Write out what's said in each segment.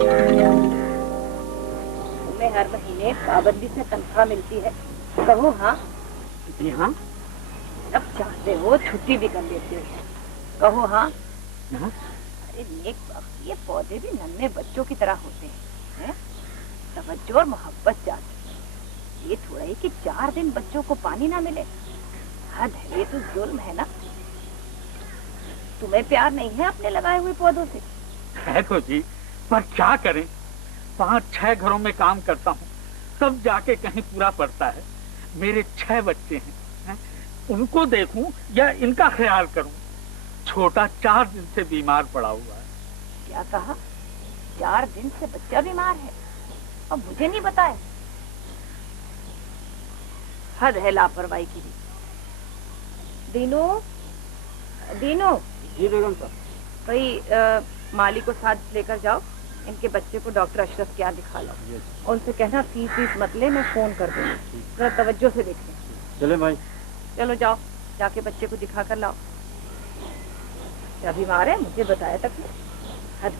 तुम्हें हर महीने पाबंदी से तनख्वाह मिलती है, कहो हाँ? जी हाँ। जब चाहते हो छुट्टी भी कर लेते हो, कहो हाँ? अरे नेक वक्त ये पौधे भी नन्हे बच्चों की तरह होते हैं, तवज्जो और मोहब्बत चाहते। ये थोड़ा ही कि 4 दिन बच्चों को पानी ना मिले, हद है, ये तो जुल्म है ना। तुम्हें प्यार नहीं है अपने लगाए हुए पौधों से? है तो जी, पर क्या करें, 5-6 घरों में काम करता हूँ, तब जाके कहीं पूरा पड़ता है। मेरे 6 बच्चे हैं, उनको देखूं या इनका ख्याल करूं। छोटा 4 दिन से बीमार पड़ा हुआ है। क्या कहा? 4 दिन से बच्चा बीमार है और मुझे नहीं बताया? हद है लापरवाही की भी। दीनू, दीनू। जी बेगम साहब। भाई माली को साथ लेकर जाओ, इनके बच्चे को डॉक्टर अशरफ के यहाँ दिखा लो। उनसे कहना फीस मत ले, मैं फोन कर दूंगी, जरा तवज्जो से देखें। चले भाई। चलो जाओ, जाके बच्चे को दिखा कर लाओ। क्या बीमार है मुझे बताया तक नहीं। हद।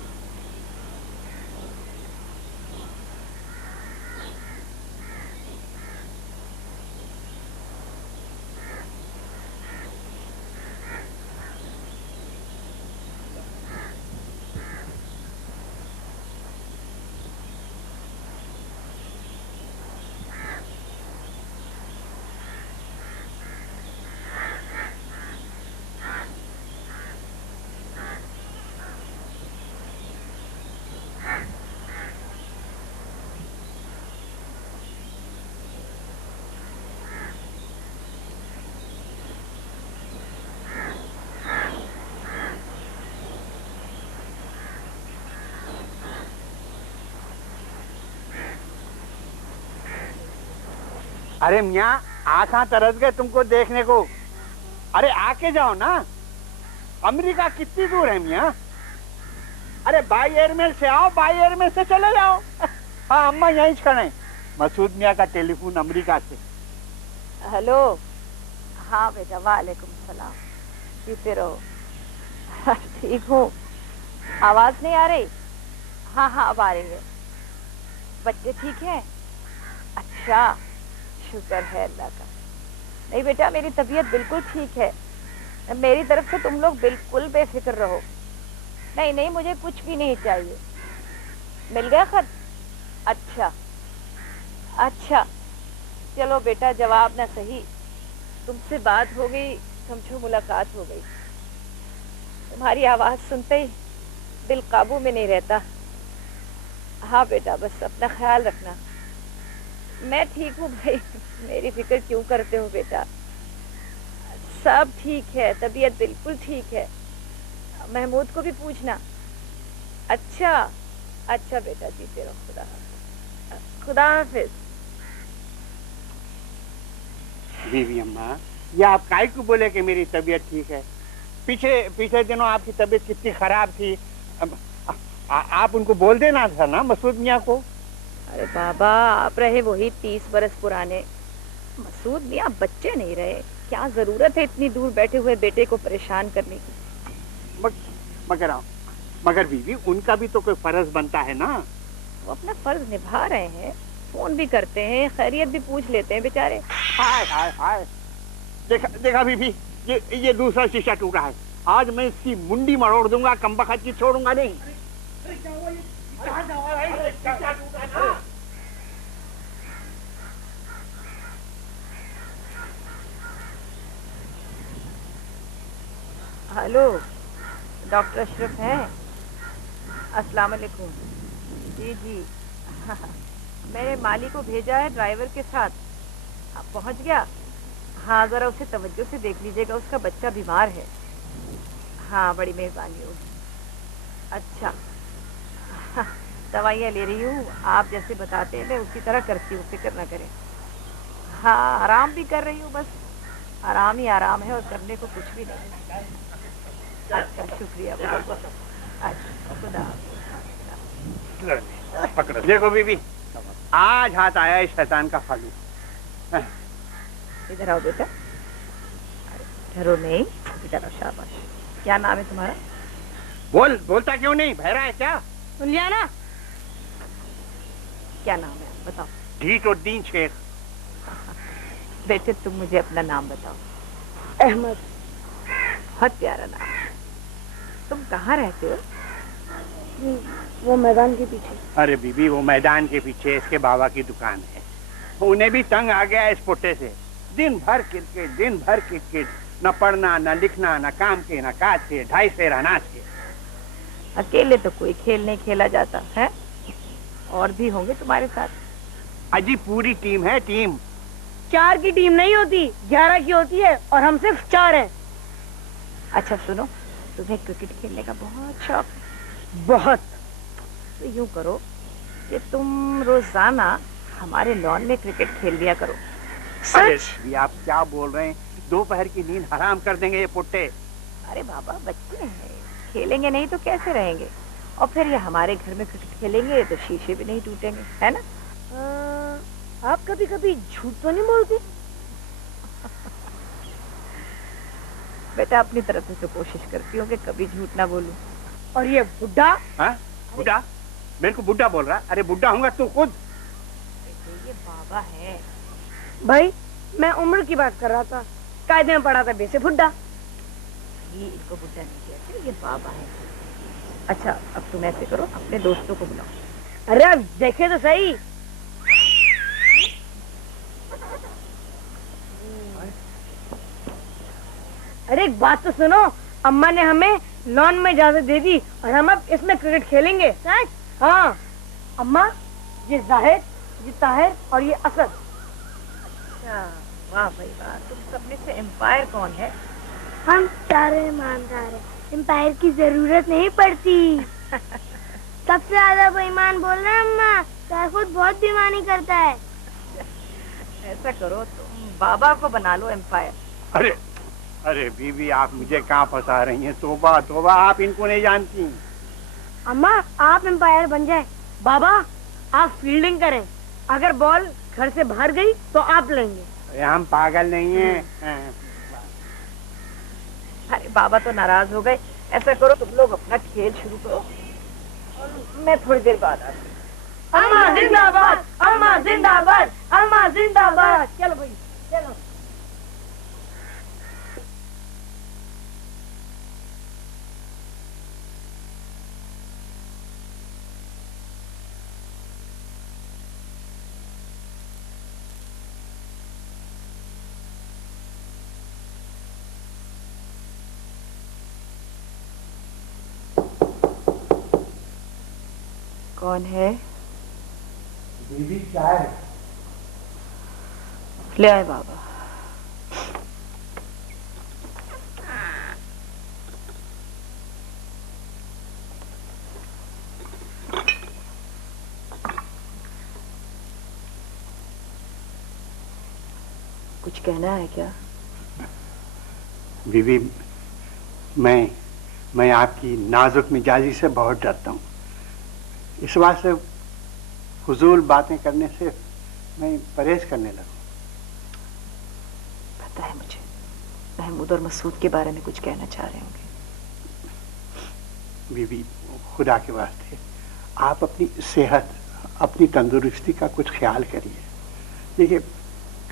अरे मियाँ, आँखें तरस गए तुमको देखने को। अरे आके जाओ ना, अमेरिका कितनी दूर है मियाँ? अरे बाई एयरमेल से आओ, बाई एयरमेल से चले जाओ। हाँ अम्मा यहीं खड़े, मसूद मियाँ का टेलीफोन अमेरिका से। हेलो। हाँ बेटा, वालेकुम सलाम। जीते रहो। ठीक हूँ। आवाज नहीं आ रही? हाँ अब आ रही है। बच्चे ठीक है? अच्छा, शुक्र है अल्लाह का। नहीं बेटा, मेरी तबीयत बिल्कुल ठीक है। मेरी तरफ से तुम लोग बिल्कुल बेफिक्र रहो। नहीं मुझे कुछ भी नहीं चाहिए। मिल गया खत? अच्छा चलो बेटा, जवाब ना सही, तुमसे बात हो गई, समझो मुलाकात हो गई। तुम्हारी आवाज सुनते ही दिल काबू में नहीं रहता। हाँ बेटा, बस अपना ख्याल रखना। मैं ठीक हूँ भाई, मेरी फिक्र क्यों करते हो बेटा? सब ठीक है, तबीयत बिल्कुल ठीक है। महमूद को भी पूछना। अच्छा बेटा, जीते रहो। खुदा हाफिज। बीवी अम्मा, ये आप काहे को बोले कि मेरी तबीयत ठीक है? पीछे दिनों आपकी तबीयत कितनी खराब थी। आप उनको बोल देना था ना, मसूद मियाँ को। अरे बाबा, आप रहे वही 30 बरस पुराने। मसूद मियाँ बच्चे नहीं रहे। क्या जरूरत है इतनी दूर बैठे हुए बेटे को परेशान करने की? मगर बीवी, उनका भी तो कोई फर्ज बनता है ना। वो अपना फर्ज निभा रहे हैं, फोन भी करते हैं, खैरियत भी पूछ लेते हैं बेचारे। हाय देखा बीबी, ये दूसरा शीशा टूटा है। आज मैं इसकी मुंडी मरोड़ दूंगा, कमबख्त की छोड़ूंगा नहीं। हेलो, डॉक्टर अशरफ हैं? अस्सलाम वालेकुम। जी मैंने माली को भेजा है ड्राइवर के साथ। अब पहुंच गया? हाँ, जरा उसे तवज्जो से देख लीजिएगा, उसका बच्चा बीमार है। हाँ, बड़ी मेहरबानी होगी। अच्छा, दवाइयाँ ले रही हूँ, आप जैसे बताते हैं मैं उसी तरह करती हूँ, फिक्र न करें। हाँ, आराम भी कर रही हूँ, बस आराम ही आराम है और करने को कुछ भी नहीं। अच्छा, शुक्रिया। अच्छा, खुदा। पकड़ो। देखो बीबी, आज हाथ आया है शैतान का फालू। इधर आओ बेटा। डरो नहीं, इधर आओ, शाबाश। क्या नाम है तुम्हारा? बोलता क्यों नहीं? बहरा है क्या? सुन लिया ना, क्या नाम है बताओ? ढीठुद्दीन शेख। बेटे तुम मुझे अपना नाम बताओ। अहमद। बहुत प्यारा नाम है। तुम कहाँ रहते हो? वो मैदान के पीछे। अरे बीबी, वो मैदान के पीछे इसके बाबा की दुकान है। उन्हें भी तंग आ गया इस पुट्टे से। दिन भर क्रिकेट, दिन भर क्रिकेट, न पढ़ना न लिखना, न काम के न काज के, 2.5 सेर अनाज के। अकेले तो कोई खेल नहीं खेला जाता है, और भी होंगे तुम्हारे साथ? अजी पूरी टीम है, टीम। 4 की टीम नहीं होती, 11 की होती है, और हम सिर्फ 4 हैं। अच्छा सुनो, तुम्हें क्रिकेट खेलने का बहुत शौक है? बहुत। तो यूं करो कि तुम रोजाना हमारे लॉन में क्रिकेट खेल लिया करो। अरे ये आप क्या बोल रहे हैं? दोपहर की नींद हराम कर देंगे ये पुट्टे। अरे बाबा बच्चे हैं, खेलेंगे नहीं तो कैसे रहेंगे? और फिर ये हमारे घर में क्रिकेट खेलेंगे तो शीशे भी नहीं टूटेंगे, है ना? आप कभी कभी झूठ तो नहीं बोलते? बेटा अपनी तरफ से तो कोशिश करती हूँ कि कभी झूठ ना बोलूं। और ये बुड्ढा? हाँ? बुड्ढा? मेरे को बुड्ढा बोल रहा? अरे बुड्ढा हूँगा तू खुद। ये बाबा है भाई, मैं उम्र की बात कर रहा था। कायदे में पढ़ा था बेसे बुड्ढा। ये इनको बुड्ढा नहीं कहते, ये बाबा है। अच्छा अब तुम ऐसे करो, अपने दोस्तों को बुलाओ। अरे अब देखे तो सही। अरे एक बात तो सुनो, अम्मा ने हमें लॉन में इजाजत दे दी और हम अब इसमें क्रिकेट खेलेंगे। सच? हाँ अम्मा, ये जाहिद, ये ताहिर और ये असद। अच्छा वाह भाई वाह, तुम सब में से एम्पायर कौन है? हम चारों ईमानदार हैं, एम्पायर की जरूरत नहीं पड़ती। सबसे ज्यादा बेईमान बोल रहे हैं अम्मा, ताहिर खुद बहुत बेईमानी करता है। ऐसा करो तुम बाबा को बना लो एम्पायर। अरे अरे बीबी, आप मुझे कहाँ फंसा रही हैं? तोबा तोबा, आप इनको नहीं जानती। अम्मा आप एम्पायर बन जाए, बाबा आप फील्डिंग करें। अगर बॉल घर से बाहर गई तो आप लेंगे। अरे हम पागल नहीं हैं। अरे बाबा तो नाराज हो गए। ऐसा करो तुम लोग अपना खेल शुरू करो और मैं थोड़ी देर बाद आती हूँ। अम्मा जिंदाबाद, अम्मा जिंदाबाद, अम्मा जिंदाबाद। चलो भाई चलो। कौन है? बीबी चाय। ले आए बाबा। कुछ कहना है क्या? बीबी, मैं आपकी नाजुक मिजाजी से बहुत डरता हूँ। इस बात से फजूल बातें करने से मैं परहेज करने लगा। पता है मुझे, महमूद और मसूद के बारे में कुछ कहना चाह रहे होंगे। बीबी खुदा के वास्ते आप अपनी सेहत, अपनी तंदुरुस्ती का कुछ ख्याल करिए। देखिए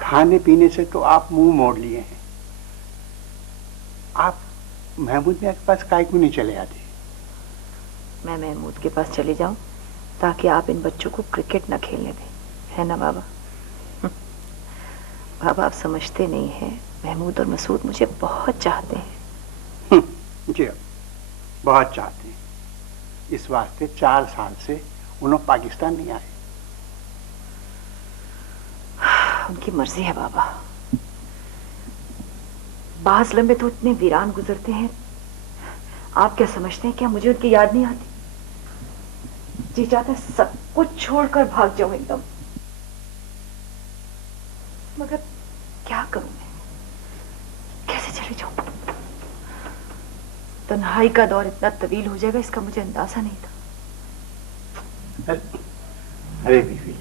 खाने पीने से तो आप मुंह मोड़ लिए हैं। आप महमूद मियां के पास काहे क्यों नहीं चले आते? मैं महमूद के पास चली जाऊं ताकि आप इन बच्चों को क्रिकेट न खेलने दें, है ना बाबा? बाबा आप समझते नहीं हैं, महमूद और मसूद मुझे बहुत चाहते हैं। जी बहुत चाहते हैं। इस वास्ते 4 साल से उन्होंने पाकिस्तान नहीं आए। उनकी मर्जी है बाबा। बाज लम्बे तो इतने वीरान गुजरते हैं, आप क्या समझते हैं क्या मुझे उनकी याद नहीं आती? जी चाहता है सब कुछ छोड़कर भाग जाऊं एकदम, मगर क्या करूं मैं? कैसे चले जाऊं? तन्हाई का दौर इतना तवील हो जाएगा इसका मुझे अंदाजा नहीं था। अरे बीवी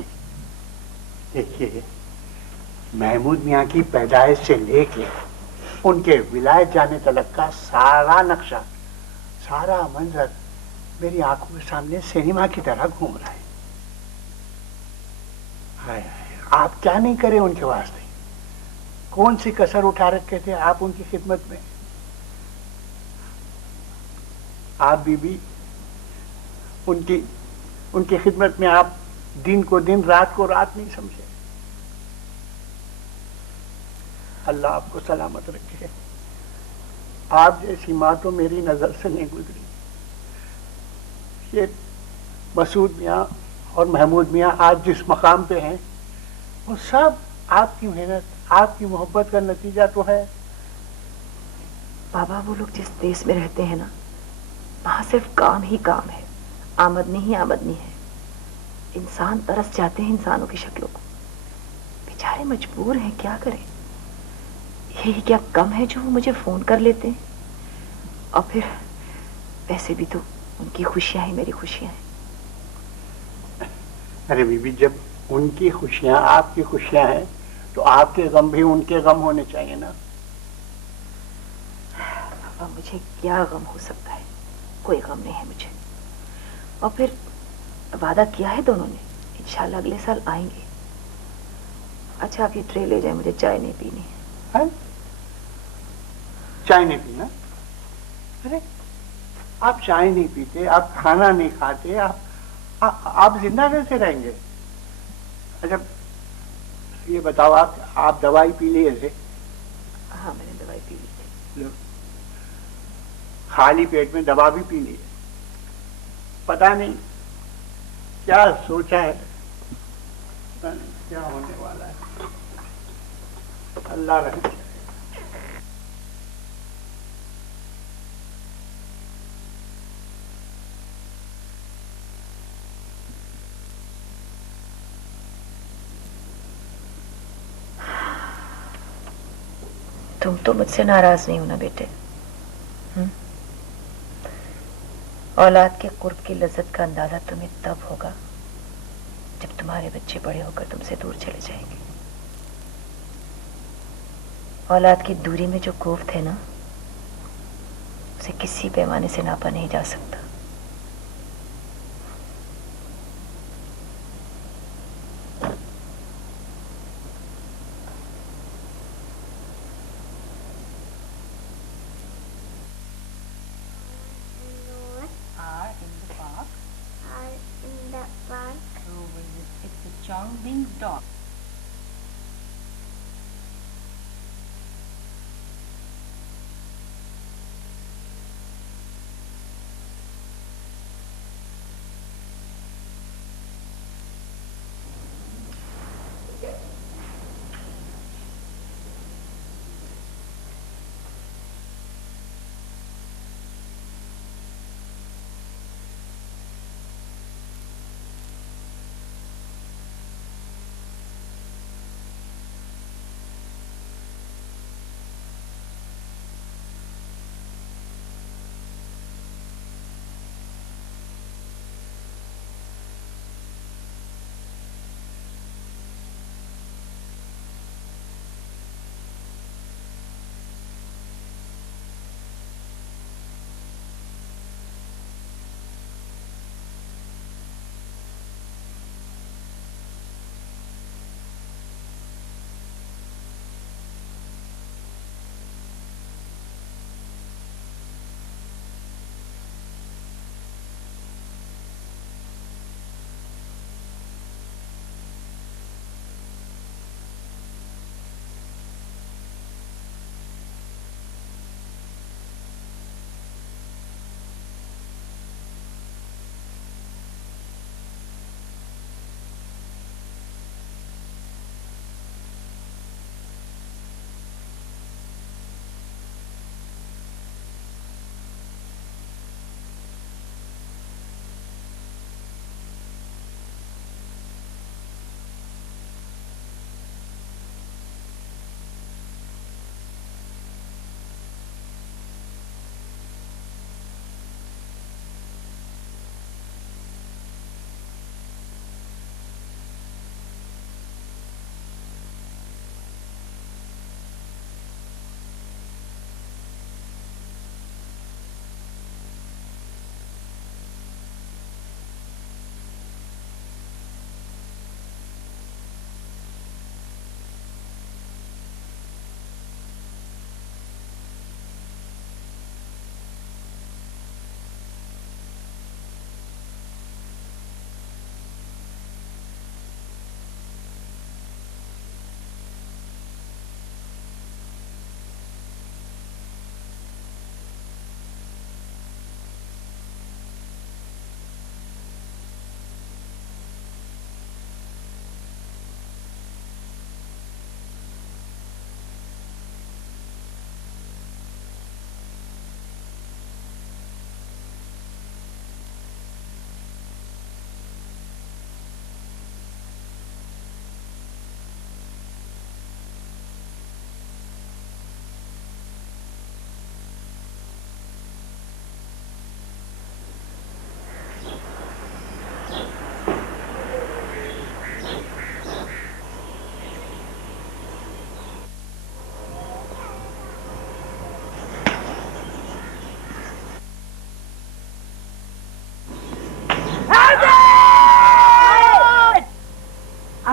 देखिए, महमूद मियां की पैदाइश से लेके उनके विलायत जाने तलक का सारा नक्शा, सारा मंजर मेरी आंखों के सामने सिनेमा की तरह घूम रहा है। हाय हाय, आप क्या नहीं करे उनके वास्ते? कौन सी कसर उठा रखे थे आप उनकी खिदमत में? आप बीबी उनकी उनकी खिदमत में आप दिन को दिन, रात को रात नहीं समझे। अल्लाह आपको सलामत रखे। आप जैसी माँ तो मेरी नजर से नहीं गुजरी। ये मसूद मियाँ और महमूद मियाँ आज जिस मकाम पे हैं वो सब आपकी मेहनत, आपकी मोहब्बत का नतीजा तो है। बाबा, वो लोग जिस देश में रहते हैं ना, वहां सिर्फ काम ही काम है, आमदनी ही आमदनी है। इंसान तरस जाते हैं इंसानों की शक्लों को। बेचारे मजबूर हैं, क्या करें। यही क्या कम है जो वो मुझे फोन कर लेते हैं। और फिर वैसे भी तो उनकी खुशियां ही मेरी खुशियां हैं। अरे बीबी, जब उनकी खुशियां आपकी खुशियां हैं तो आपके गम भी उनके गम होने चाहिए ना। पापा, मुझे क्या गम हो सकता है? कोई गम नहीं है मुझे। और फिर वादा किया है दोनों ने, इंशाल्लाह अगले साल आएंगे। अच्छा, आप ये ट्रे ले जाए, मुझे चाय नहीं पीनी है? चाय नहीं पीना? अरे आप चाय नहीं पीते, आप खाना नहीं खाते, आप जिंदा कैसे रहेंगे? अच्छा ये बताओ, आप दवाई पी लिए थे? हाँ, मैंने दवाई पी ली थी। लो, खाली पेट में दवा भी पी ली है। पता नहीं क्या सोचा है, पता नहीं क्या होने वाला है। अल्लाह रहे। तुम तो मुझसे नाराज नहीं हो ना बेटे? औलाद के कुर्ब की लज्जत का अंदाजा तुम्हें तब होगा जब तुम्हारे बच्चे बड़े होकर तुमसे दूर चले जाएंगे। औलाद की दूरी में जो खौफ है ना, उसे किसी पैमाने से नापा नहीं जा सकता। Chongbing's dog.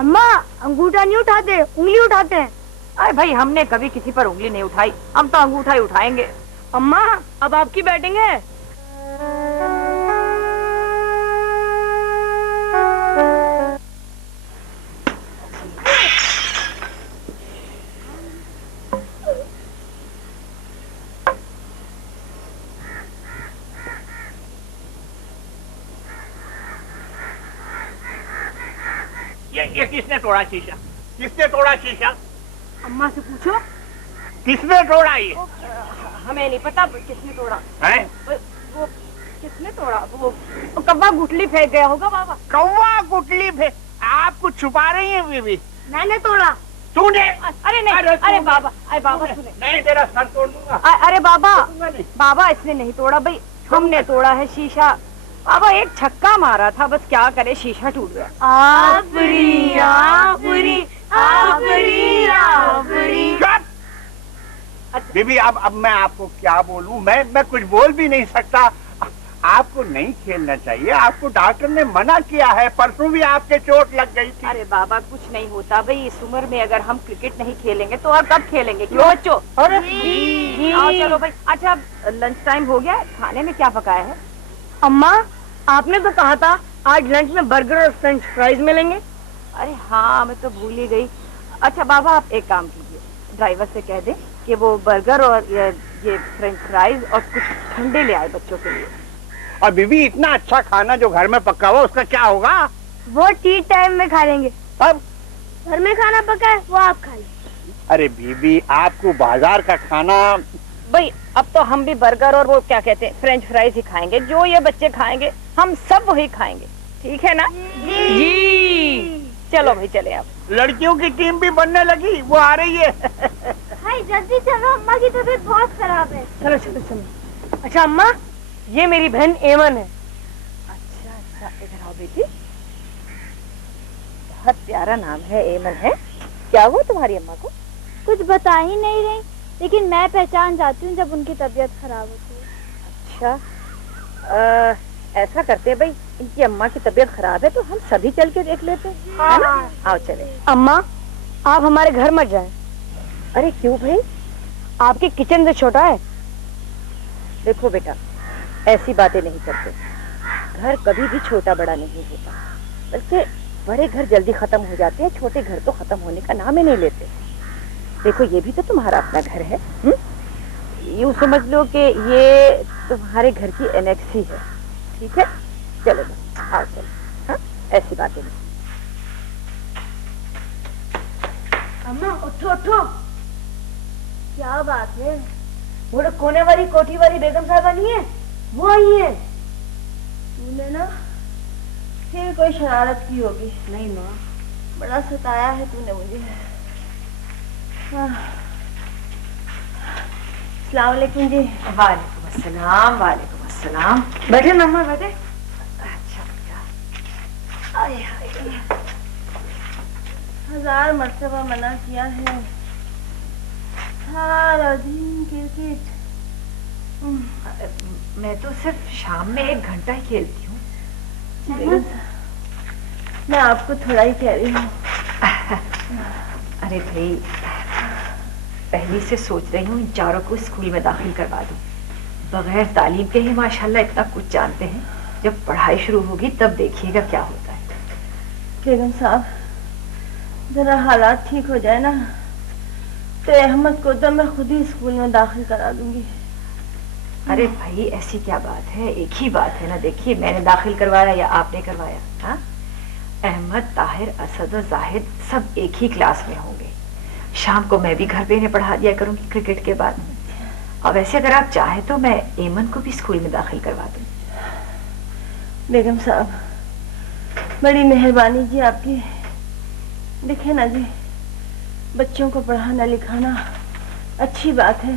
अम्मा अंगूठा नहीं उठाते, उंगली उठाते हैं। अरे भाई हमने कभी किसी पर उंगली नहीं उठाई, हम तो अंगूठा ही उठाएंगे। अम्मा अब आपकी बैटिंग है। ये किसने तोड़ा शीशा? किसने तोड़ा शीशा? अम्मा से पूछो। किसने तोड़ा ये? हमें नहीं पता किसने तोड़ा है? वो किसने तोड़ा? वो कौवा गुठली फेंक गया होगा बाबा। कौवा गुठली फेंक? आप कुछ छुपा रही हैं बीबी? मैंने तोड़ा। तूने? अरे नहीं, अरे बाबा, अरे बाबा सुने। नहीं, तेरा सर तोड़ दूंगा। अरे बाबा, बाबा इसने नहीं तोड़ा भाई, हमने तोड़ा है शीशा। बाबा एक छक्का मारा था, बस क्या करे शीशा टूट गया। आफरी आफरी आफरी आफरी। बीबी अब मैं आपको क्या बोलूं? मैं कुछ बोल भी नहीं सकता। आपको नहीं खेलना चाहिए, आपको डॉक्टर ने मना किया है। परसों भी आपके चोट लग गई थी। अरे बाबा कुछ नहीं होता भाई, इस उम्र में अगर हम क्रिकेट नहीं खेलेंगे तो और कब खेलेंगे? क्यों बच्चों? अरे आओ चलो भाई। अच्छा लंच टाइम हो गया, खाने में क्या पकाया है? अम्मा आपने तो कहा था आज लंच में बर्गर और फ्रेंच फ्राइज मिलेंगे। अरे हाँ मैं तो भूल ही गई। अच्छा बाबा आप एक काम कीजिए, ड्राइवर से कह दें कि वो बर्गर और ये फ्रेंच फ्राइज और कुछ ठंडे ले आए बच्चों के लिए। और बीबी इतना अच्छा खाना जो घर में पका हुआ उसका क्या होगा? वो टी टाइम में खा लेंगे। अब घर में खाना पका है वो आप खा लें। अरे बीबी आपको बाजार का खाना। भाई अब तो हम भी बर्गर और वो क्या कहते हैं फ्रेंच फ्राइज ही खाएंगे, जो ये बच्चे खाएंगे हम सब वही खाएंगे, ठीक है ना? जी चलो भाई चले आप। लड़कियों की टीम भी बनने लगी, वो आ रही है। भाई जल्दी चलो, अम्मा की तबीयत बहुत खराब है। चलो चलो चलो। अच्छा अम्मा ये मेरी बहन एमन है। अच्छा अच्छा इधर आओ बेटी। बहुत प्यारा नाम है, एमन है। क्या हुआ तुम्हारी अम्मा को? कुछ बता ही नहीं रही, लेकिन मैं पहचान जाती हूँ जब उनकी तबीयत खराब होती है। अच्छा ऐसा करते हैं भाई, इनकी अम्मा की तबीयत खराब है तो हम सभी चल के देख लेते हैं, है ना? आओ चले। अम्मा आप हमारे घर मत जाएं। अरे क्यों भाई? आपके किचन से छोटा है। देखो बेटा ऐसी बातें नहीं करते, घर कभी भी छोटा बड़ा नहीं होता, बल्कि बड़े घर जल्दी खत्म हो जाते हैं, छोटे घर तो खत्म होने का नाम ही नहीं लेते। देखो ये भी तो तुम्हारा अपना घर है, यूँ समझ लो कि ये तुम्हारे घर की एनेक्सी है, ठीक है? चलो आओ चलो। हाँ ऐसी बातें नहीं। अम्मा उठो उठो। क्या बात है? वो जो कोने वाली कोठी वाली बेगम साहबा नहीं है, वो आई है। तूने ना फिर कोई शरारत की होगी। नहीं माँ, बड़ा सताया है तूने मुझे। अस्सलाम वालेकुम जी। वालेकुम अस्सलाम, वालेकुम अस्सलाम। बैठे ना अम्मा बैठे। अच्छा बेटा। आए हाय। 1000 मर्तबा मना किया है। सारा दिन क्रिकेट। मैं तो सिर्फ शाम में 1 घंटा ही खेलती हूँ। मैं आपको थोड़ा ही कह रही हूँ। अरे भाई पहले से सोच रही हूँ इन चारों को स्कूल में दाखिल करवा दूँ। बगैर तालीम के ही माशाल्लाह इतना कुछ जानते हैं, जब पढ़ाई शुरू होगी तब देखिएगा क्या होता है। बेगम साहब जरा हालात ठीक हो जाए ना तो अहमद को तो मैं खुद ही स्कूल में दाखिल करा दूंगी। अरे भाई ऐसी क्या बात है, एक ही बात है ना। देखिए मैंने दाखिल करवाया या आपने करवाया? हाँ अहमद, ताहिर, असद और जाहिद सब एक ही क्लास में होंगे। शाम को मैं भी घर पे इन्हें पढ़ा दिया करूंगी क्रिकेट के बाद। और वैसे अगर आप चाहे तो मैं एमन को भी स्कूल में दाखिल करवा दूं। बेगम साहब बड़ी मेहरबानी जी आपकी। देखे ना जी, बच्चों को पढ़ाना लिखाना अच्छी बात है,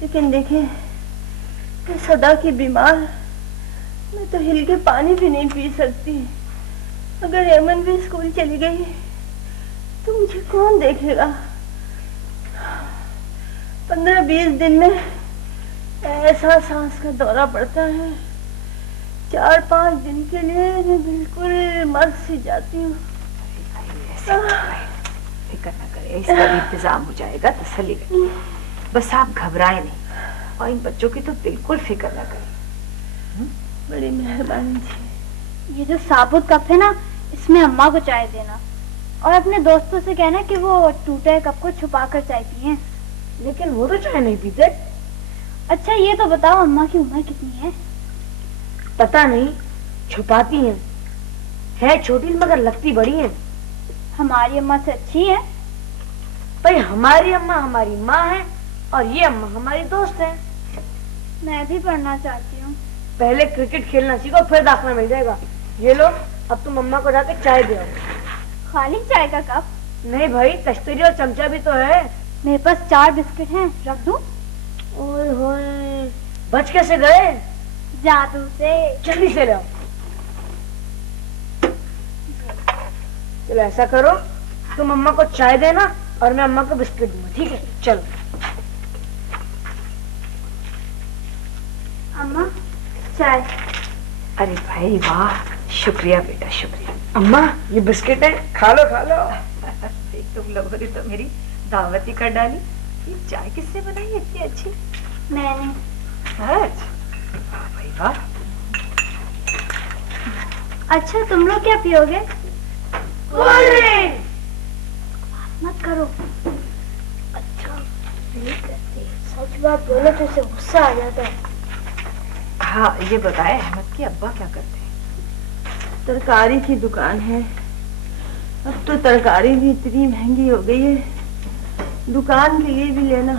लेकिन देखें कि सदा की बीमार, मैं तो हिल के पानी भी नहीं पी सकती। अगर एमन भी स्कूल चली गई तो मुझे कौन देखेगा? 15-20 दिन में ऐसा सांस का दौरा पड़ता है, 4-5 दिन के लिए मैं बिल्कुल मर सी जाती हूँ। फिक्र न करें, इसका भी इंतजाम हो जाएगा, तसल्ली रखिए। बस आप घबराएं नहीं और इन बच्चों की तो बिल्कुल फिक्र न करें। बड़ी मेहरबानी जी। ये जो साबुत कप है ना, इसमें अम्मा को चाय देना और अपने दोस्तों से कहना कि वो टूटे कप को छुपा कर चाय पिए। लेकिन वो तो चाय नहीं पीते। अच्छा ये तो बताओ अम्मा की उम्र कितनी है? पता नहीं, छुपाती हैं। है छोटी मगर लगती बड़ी हैं। हमारी अम्मा से अच्छी है। भाई हमारी अम्मा हमारी माँ है और ये अम्मा हमारी दोस्त है। मैं भी पढ़ना चाहती हूँ। पहले क्रिकेट खेलना सीखो, फिर दाखिला मिल जाएगा। ये लो, अब तुम अम्मा को जाके चाय दे आओ। खाली चाय का कप? नहीं भाई, तश्तरी और चमचा भी तो है। मेरे पास 4 बिस्किट हैं, रख दूं? ओए होए, बच कैसे गए? जादू से। जल्दी से लाओ। चलो ऐसा करो, तुम अम्मा को चाय देना और मैं अम्मा को बिस्किट दूंगा, ठीक है? चलो। अम्मा चाय। अरे भाई वाह, शुक्रिया बेटा, शुक्रिया। अम्मा ये बिस्किट है, खा लो खा लो। देख तुम लोगों ने तो मेरी दावत ही कर डाली। ये चाय किससे बनाई है इतनी अच्छी? मैंने। सच? वाह भाई वाह। अच्छा तुम लोग क्या पियोगे? मत करो। अच्छा नहीं करते, सच बात बोलो तो उसे गुस्सा आ जाता है। हाँ ये बताए, अहमद के अब्बा क्या करते हैं? तरकारी की दुकान है। अब तो तरकारी भी इतनी महंगी हो गई है, दुकान के लिए भी लेना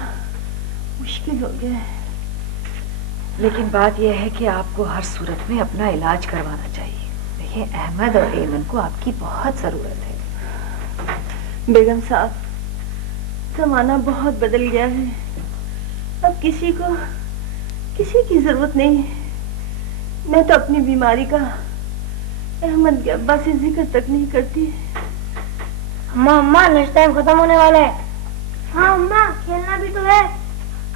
मुश्किल हो गया है। लेकिन बात यह है कि आपको हर सूरत में अपना इलाज करवाना चाहिए। देखिए अहमद और एमन को आपकी बहुत जरूरत है। बेगम साहब, जमाना बहुत बदल गया है, अब किसी की जरूरत नहीं है। मैं तो अपनी बीमारी का अहमद के अब्बा से जिक्र तक नहीं करती। अम्मा अम्मा लंच टाइम खत्म होने वाला है। हाँ अम्मा, खेलना भी तो है।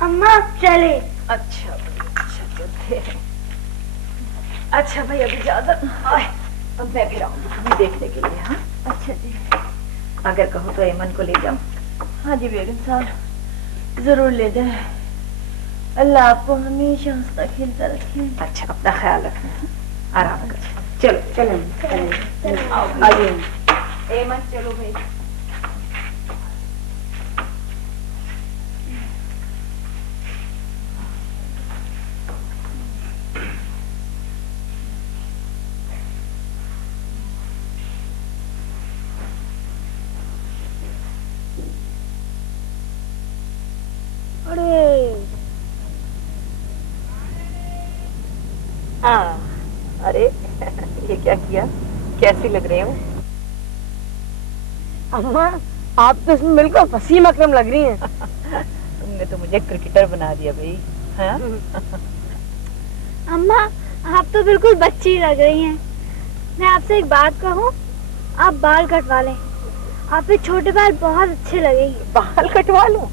अम्मा चले। अच्छा भाई, अच्छा चलते हैं। अच्छा भाई अभी ज्यादा, अब मैं फिर आऊंगी तुम्हें देखने के लिए। हाँ अच्छा जी। अगर कहो तो एमन को ले जाऊं। हाँ जी बेगम साहब, जरूर ले जाए। अल्लाह आपको हमेशा हंसता खेलता रखे। अच्छा अपना ख्याल रखना, आराम कर। चलो चलो आइए एमन, चलो भाई। अरे ये क्या किया? कैसी लग रही हूँ? अम्मा आप तो इसमें बिल्कुल वसीम अकरम लग रही हैं। तुमने तो मुझे क्रिकेटर बना दिया भाई। हाँ? अम्मा आप तो बिल्कुल बच्ची लग रही हैं। मैं आपसे एक बात कहूँ, आप बाल कटवा लें। आप पे छोटे बाल बहुत अच्छे लगेंगे। बाल कटवा लूं?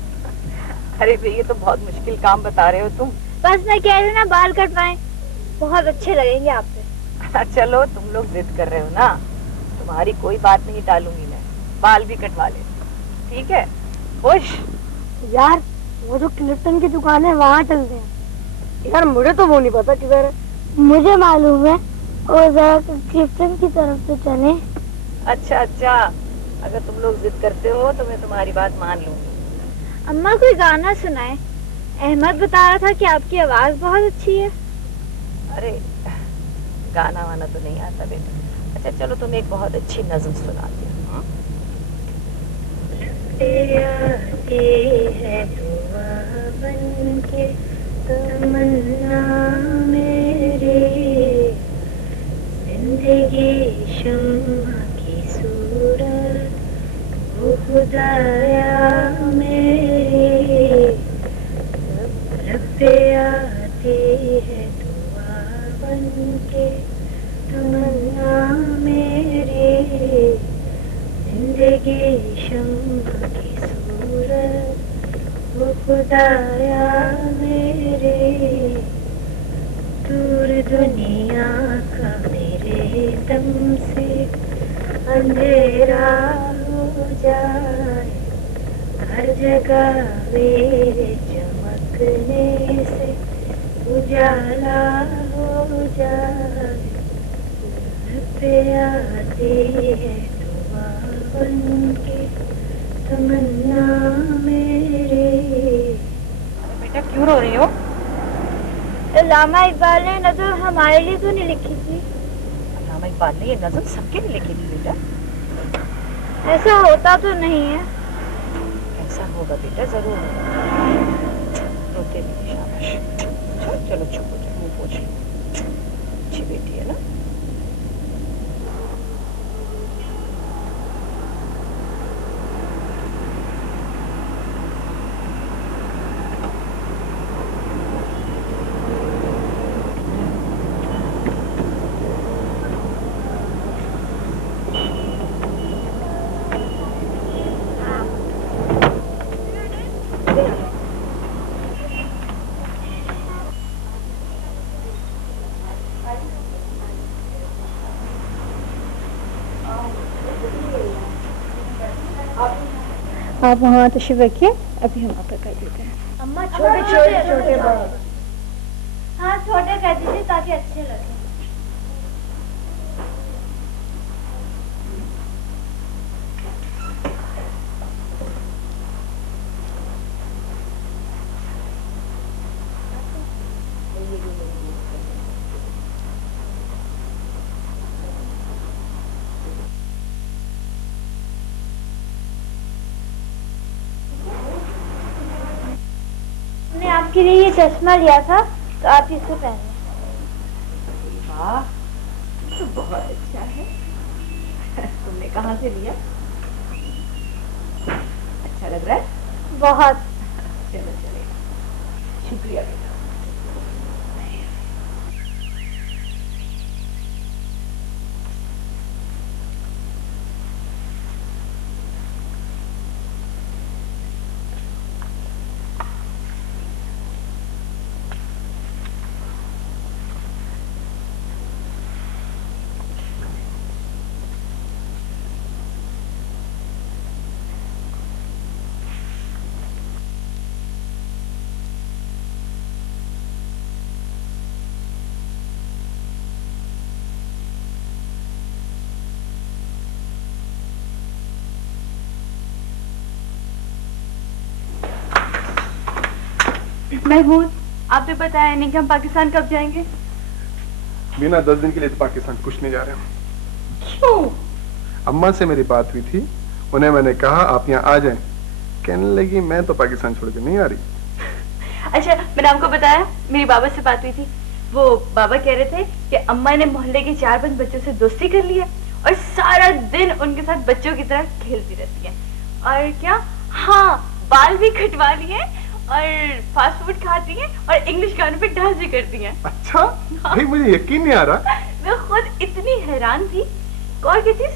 अरे भाई ये तो बहुत मुश्किल काम बता रहे हो तुम। बस मैं कह रही हूँ ना, बाल कटवाएं, बहुत अच्छे लगेंगे आप पे। चलो तुम लोग जिद कर रहे हो ना, तुम्हारी कोई बात नहीं टालूंगी मैं। बाल भी कटवा ले, ठीक है? खुश? यार वो जो क्लिफ्टन की दुकान है वहाँ चलते हैं। यार मुझे तो वो नहीं पता किधर है। मुझे मालूम है, और जरा क्लिफ्टन की तरफ से चले। अच्छा अच्छा, अगर तुम लोग जिद करते हो तो मैं तुम्हारी बात मान लूंगी। अम्मा कोई गाना सुनाए। अहमद बता रहा था कि आपकी आवाज बहुत अच्छी है। अरे गाना वाना तो नहीं आता बेटा। अच्छा चलो तुम एक बहुत अच्छी नज़्म सुनाती हो। हाँ? है दुआ बनके तमन्ना मेरे, जिंदगी शम्मा की सूरत वो खुदाया मेरे, रब पे आती है दुआ बनके तमन्ना मेरे, जिंदगी शम्मा की सूरत वो खुदाया मेरे, दूर दुनिया का मेरे दम से अंधेरा हो जाए, हर जगह मेरे चमकने से उजाला हो जाए, घर पे आती है दुआ बनके तमन्ना मेरे। बेटा क्यों रो रही हो? अल्लामा इकबाल ने नज़र हमारे लिए तो नहीं लिखी थी। अल्लामा इकबाल ने ये नज़म सबके लिए लिखी थी बेटा। ऐसा होता तो नहीं है। ऐसा होगा बेटा, जरूर होगा। रोते नहीं, शाबाश। चलो चुप हो जाओ, मुंह पोंछ लो। अच्छी बेटी है ना। आप वहाँ तशरीफ रखिए, अभी हम आपका कर देते हैं। अम्मा छोटे छोटे छोटे बाल। हाँ छोटे कर दीजिए ताकि अच्छे लगे। मैंने आपके लिए ये चश्मा लिया था तो आप इसे पहने। वाह, तो बहुत अच्छा है। तुमने कहाँ से लिया? अच्छा लग रहा है? बहुत। चलो चलेगा। शुक्रिया बेटा। महमूद, आपने बताया नहीं कि हम पाकिस्तान कब जाएंगे? मीना 10 दिन के लिए तो पाकिस्तान कुछ नहीं जा रहे हम। क्यों? अम्मा से मेरी बात हुई थी, उन्हें मैंने कहा आप यहाँ आ जाएं। कहने लगी मैं तो पाकिस्तान छोड़ के नहीं आ रही। अच्छा, मैंने आपको बताया मेरी बाबा से बात हुई थी। वो बाबा कह रहे थे कि अम्मा ने मोहल्ले के 4-5 बच्चों से दोस्ती कर ली है और सारा दिन उनके साथ बच्चों की तरह खेलती रहती है। और क्या, हाँ, बाल भी कटवा लिए और फास्ट फूड खाती हैं और इंग्लिश गानों पे डांस भी करती हैं। अच्छा, भाई मुझे यकीन नहीं आ रहा। मैं खुद इतनी हैरान थी। और क्या चीज,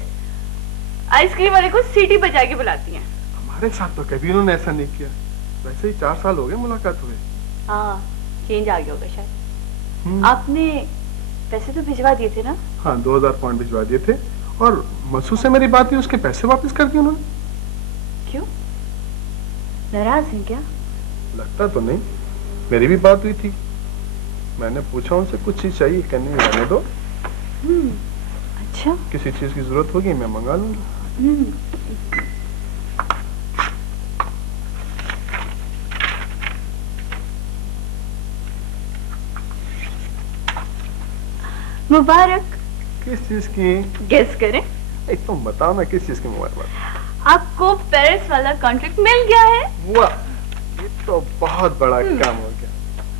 आइसक्रीम वाले को सीटी बजा के बुलाती हैं। हमारे साथ तो कभी उन्होंने ऐसा नहीं किया। वैसे ही 4 साल हो गए मुलाकात हुए। हाँ, चेंज आ गया होगा शायद। आपने पैसे तो भिजवा दिए थे ना? हाँ, 2000 पाउंड भिजवा दिए थे और मसू से मेरी बात हुई, उसके पैसे वापस कर दिए उन्होंने। क्यों, नाराज हैं क्या? लगता तो नहीं, मेरी भी बात हुई थी। मैंने पूछा उनसे कुछ चीज चाहिए, कहने रहने दो। अच्छा, किसी चीज की जरूरत होगी मैं मंगा लूंगी। मुबारक। किस चीज की? गेस करें। एक तुम बताओ ना, किस चीज की मुबारक? आपको पेरिस वाला कॉन्ट्रैक्ट मिल गया है। वाह, ये तो बहुत बड़ा काम हो गया।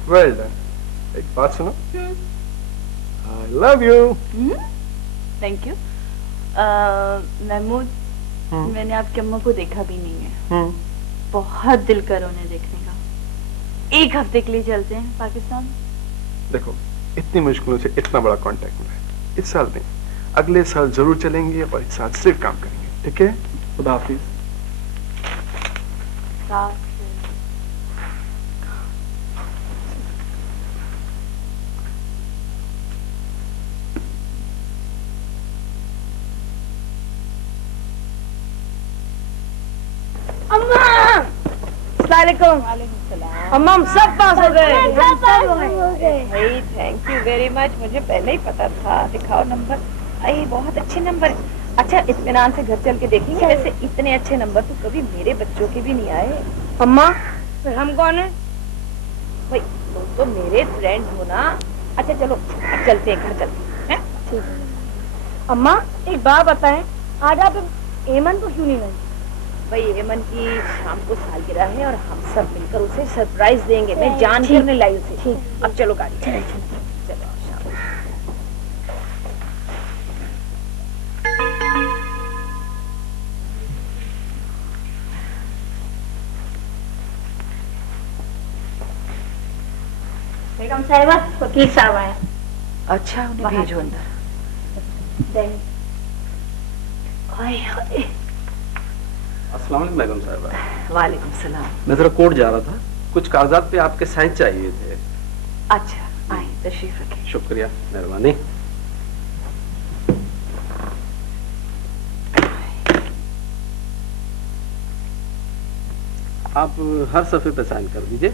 Well done. एक बात सुनो, I love you. Thank you. Mahmood, मैंने आपकी अम्मा को देखा भी नहीं है। बहुत दिल कर उन्हें देखने का। 1 हफ्ते के लिए चलते हैं पाकिस्तान। देखो, इतनी मुश्किलों से इतना बड़ा कांटेक्ट मिला है। इस साल नहीं, अगले साल जरूर चलेंगे और इस साल सिर्फ काम करेंगे, ठीक है? खुदा हाफिज। अम्मा वालेकुम। अम्मा हम सब पास हो गए। भाई थैंक यू वेरी मच, मुझे पहले ही पता था। दिखाओ नंबर। अरे बहुत अच्छे नंबर। अच्छा इत्मीनान से घर चल के देखेंगे। वैसे इतने अच्छे नंबर तो कभी मेरे बच्चों के भी नहीं आए। अम्मा फिर हम कौन है? भाई तुम तो मेरे फ्रेंड हो ना। अच्छा चलो अब चलते हैं, घर चलते हैं। ठीक है। अम्मा एक बात बताएं, आज आप एमन को क्यों नहीं गए? भाई एमन की शाम को सालगिरह है और हम सब मिलकर उसे सरप्राइज देंगे। मैं जान करने लाई उसे। ठीक। अब चलो गाड़ी। चलो शाबाश। बेगम साहिबा वकील साहब आए। अच्छा उन्हें भेजो अंदर। अस्सलाम वालेकुम बेगम साहिबा। वालेकुम सलाम। मैं जरा कोर्ट जा रहा था, कुछ कागजात पे आपके साइन चाहिए थे। अच्छा आए, तशरीफ रखें। शुक्रिया, मेहरबानी। आप हर सफ़े पे साइन कर दीजिए।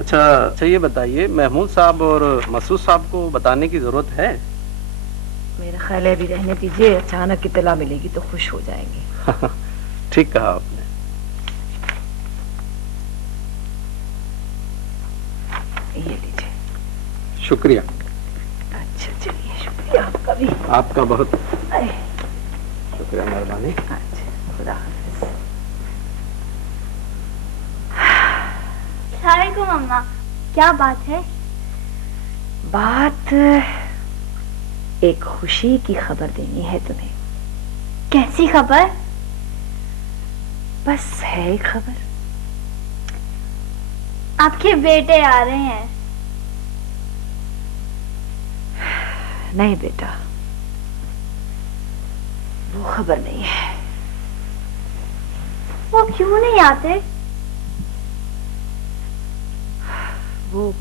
अच्छा ये बताइए, महमूद साहब और मसूद साहब को बताने की जरूरत है? मेरा ख्याल है अभी रहने दीजिए, अचानक इत्तला मिलेगी तो खुश हो जाएंगे। ठीक कहा आपने। ये लीजिए। शुक्रिया। अच्छा चलिए, शुक्रिया आपका भी। आपका बहुत शुक्रिया, मेहरबानी। अच्छा खुदा हाफिज। अस्सलामुअलैकुम अम्मा, क्या बात है? बात एक खुशी की खबर देनी है तुम्हें। कैसी खबर? बस है एक खबर। आपके बेटे आ रहे हैं। नहीं बेटा, वो खबर नहीं है। वो क्यों नहीं आते? वो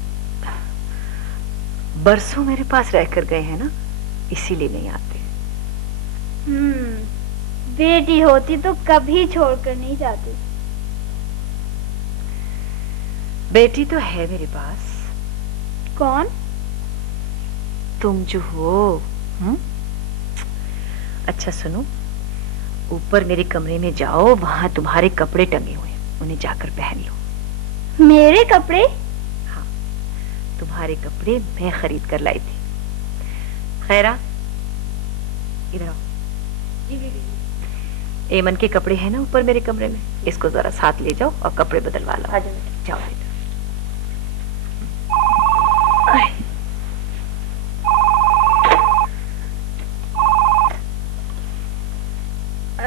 बरसों मेरे पास रहकर गए हैं ना, इसीलिए नहीं आते। बेटी होती तो कभी छोड़कर नहीं जाती। बेटी तो है मेरे पास। कौन? तुम जो हो। अच्छा सुनो, ऊपर मेरे कमरे में जाओ, वहां तुम्हारे कपड़े टंगे हुए हैं, उन्हें जाकर पहन लो। मेरे कपड़े? तुम्हारे कपड़े मैं खरीद कर लाई थी। खैरा इधर आओ। एमन के कपड़े हैं ना ऊपर मेरे कमरे में, इसको जरा साथ ले जाओ और कपड़े बदलवा लो। जाओ बेटा।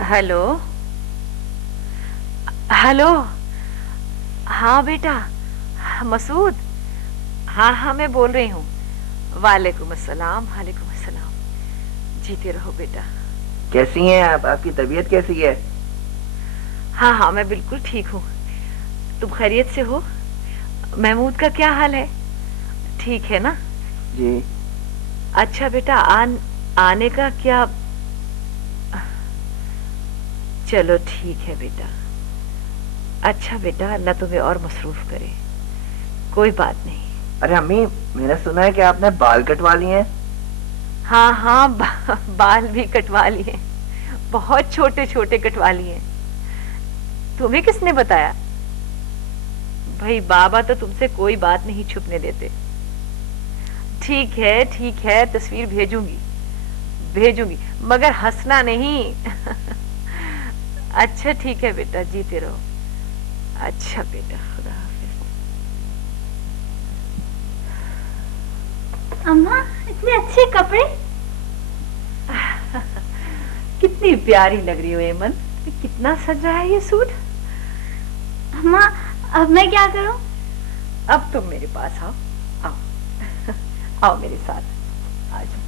Hello hello. हाँ बेटा, मसूद। हाँ मैं बोल रही हूँ। वालेकुम अस्सलाम। वालेकुम अस्सलाम। जीते रहो बेटा। कैसी हैं आप? आपकी तबीयत कैसी है? हाँ मैं बिल्कुल ठीक हूँ। तुम खैरियत से हो? महमूद का क्या हाल है? ठीक है ना? जी। अच्छा बेटा, आने का क्या? चलो ठीक है बेटा। अच्छा बेटा, अल्लाह तुम्हें और मसरूफ करे। कोई बात नहीं। अरे अम्मी, मैंने सुना है कि आपने बाल कटवा लिए हैं। हाँ बाल भी कटवा लिए, बहुत छोटे छोटे कटवा लिए। तुम्हें किसने बताया? भाई बाबा तो तुमसे कोई बात नहीं छुपने देते। ठीक है तस्वीर भेजूंगी मगर हंसना नहीं। अच्छा ठीक है बेटा, जीते रहो। अच्छा बेटा, खुदा हाफिज। अम्मा इतने अच्छे कपड़े। कितनी प्यारी लग रही हो एमन, कितना सजा है ये सूट। अम्मा अब मैं क्या करूं? अब तुम मेरे पास आओ। आओ मेरे साथ, आ जाओ।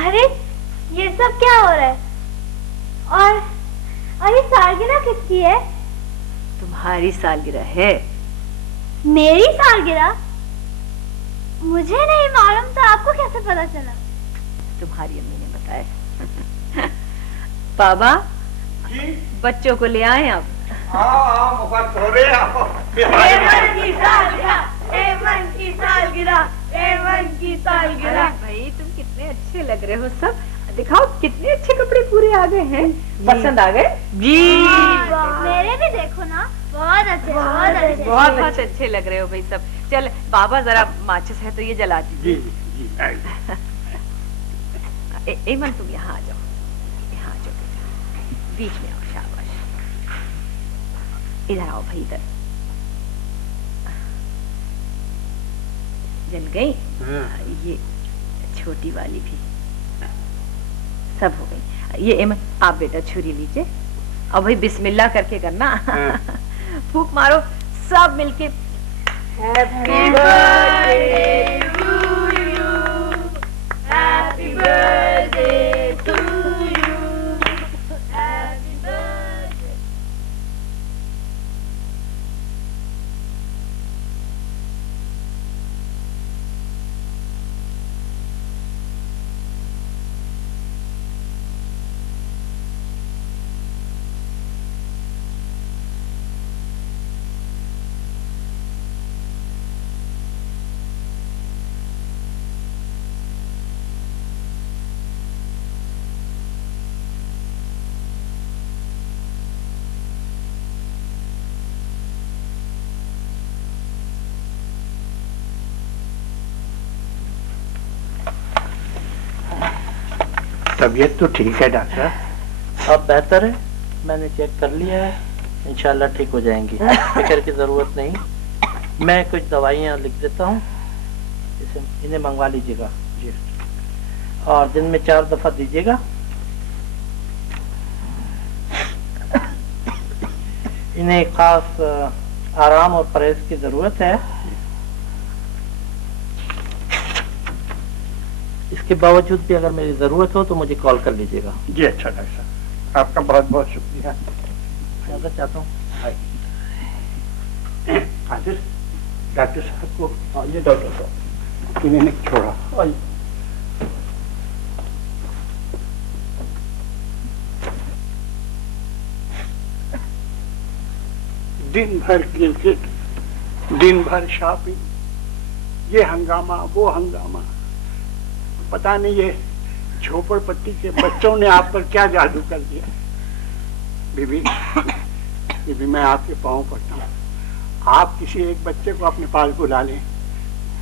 अरे ये सब क्या हो रहा है? और ये सालगिरह किसकी है? तुम्हारी सालगिरह है। मेरी सालगिरह? मुझे नहीं मालूम, तो आपको कैसे पता चला? तुम्हारी अम्मी ने बताया। बाबा बच्चों को ले आए आप। मुफत हो रहे आओ। एमन की सालगिरह, एमन की सालगिरह, एमन की सालगिरह। भाई तुम कितने अच्छे लग रहे हो सब। दिखाओ कितने अच्छे कपड़े पूरे आ गए हैं। पसंद आ गए जी? मेरे भी देखो ना, बहुत अच्छे, बहुत अच्छे, बहुत अच्छे लग रहे हो भाई सब। चल बाबा जरा माचिस है तो ये जला दीजिए। एमन तुम यहाँ आ जाओ, यहाँ आ जाओ बेटा, बीच में आओ, शाबाश। इधर आओ भाई, इधर। जल गई? ये छोटी वाली भी सब हो गई। ये एमन आप बेटा छुरी लीजिए, अब भाई बिस्मिल्लाह करके करना। फूंक मारो सब मिलके। Happy birthday to you, happy birthday to you, happy birthday. तबीयत तो ठीक है डॉक्टर? अब बेहतर है, मैंने चेक कर लिया है, इंशाल्लाह ठीक हो जाएंगी, फिक्र की जरूरत नहीं। मैं कुछ दवाइयाँ लिख देता हूँ, इन्हें मंगवा लीजिएगा जी, और दिन में 4 दफा दीजिएगा। इन्हें खास आराम और परहेज की जरूरत है। इसके बावजूद भी अगर मेरी जरूरत हो तो मुझे कॉल कर लीजिएगा। जी अच्छा डॉक्टर साहब, आपका बहुत बहुत शुक्रिया। ज्यादा चाहता हूँ हाजिर डॉक्टर साहब को। आइए डॉक्टर साहब, क्लिनिक छोड़ा। आइए। दिन भर क्रिकेट, दिन भर शॉपिंग, ये हंगामा वो हंगामा। पता नहीं ये झोपड़पट्टी के बच्चों ने आप पर क्या जादू कर दिया। बीबी, बीबी मैं आपके पाँव पड़ता हूँ, आप किसी एक बच्चे को अपने पास बुला लें।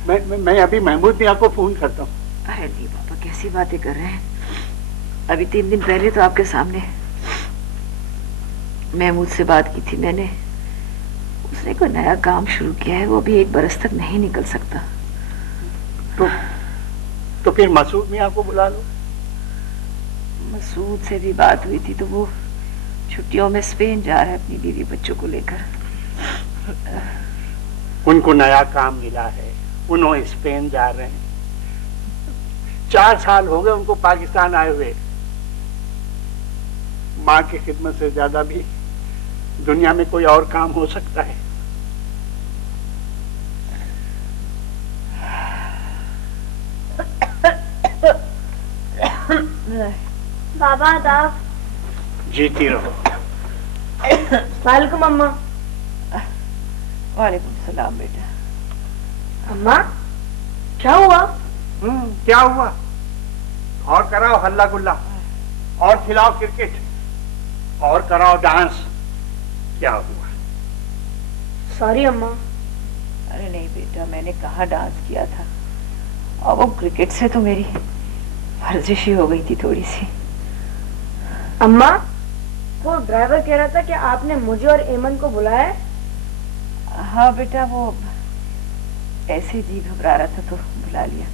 मैं अभी महमूद मियाँ को फोन करता हूँ। अरे नहीं पापा, कैसी बातें कर रहे हैं। अभी 3 दिन पहले तो आपके सामने महमूद से बात की थी मैंने। उसने कोई नया काम शुरू किया है, वो अभी 1 बरस तक नहीं निकल सकता। तो फिर मसूद मियाँ को बुला लो। मसूद से भी बात हुई थी तो वो छुट्टियों में स्पेन जा रहा है अपनी बीवी बच्चों को लेकर। उनको नया काम मिला है, उन्होंने स्पेन जा रहे हैं। 4 साल हो गए उनको पाकिस्तान आए हुए। माँ की खिदमत से ज्यादा भी दुनिया में कोई और काम हो सकता है। बाबा आदाब। जीती रहो। वालेकुम अम्मा। वालेकुम सलाम बेटा। अम्मा क्या हुआ? क्या हुआ? और कराओ हल्ला गुल्ला, और खिलाओ क्रिकेट, और कराओ डांस। क्या हुआ? सॉरी अम्मा। अरे नहीं बेटा, मैंने कहाँ डांस किया था, और वो क्रिकेट से तो मेरी वर्जिश ही हो गई थी थोड़ी सी। अम्मा वो ड्राइवर कह रहा था कि आपने मुझे और एमन को बुलाया। हाँ बेटा, वो ऐसे जी घबरा रहा था तो बुला लिया।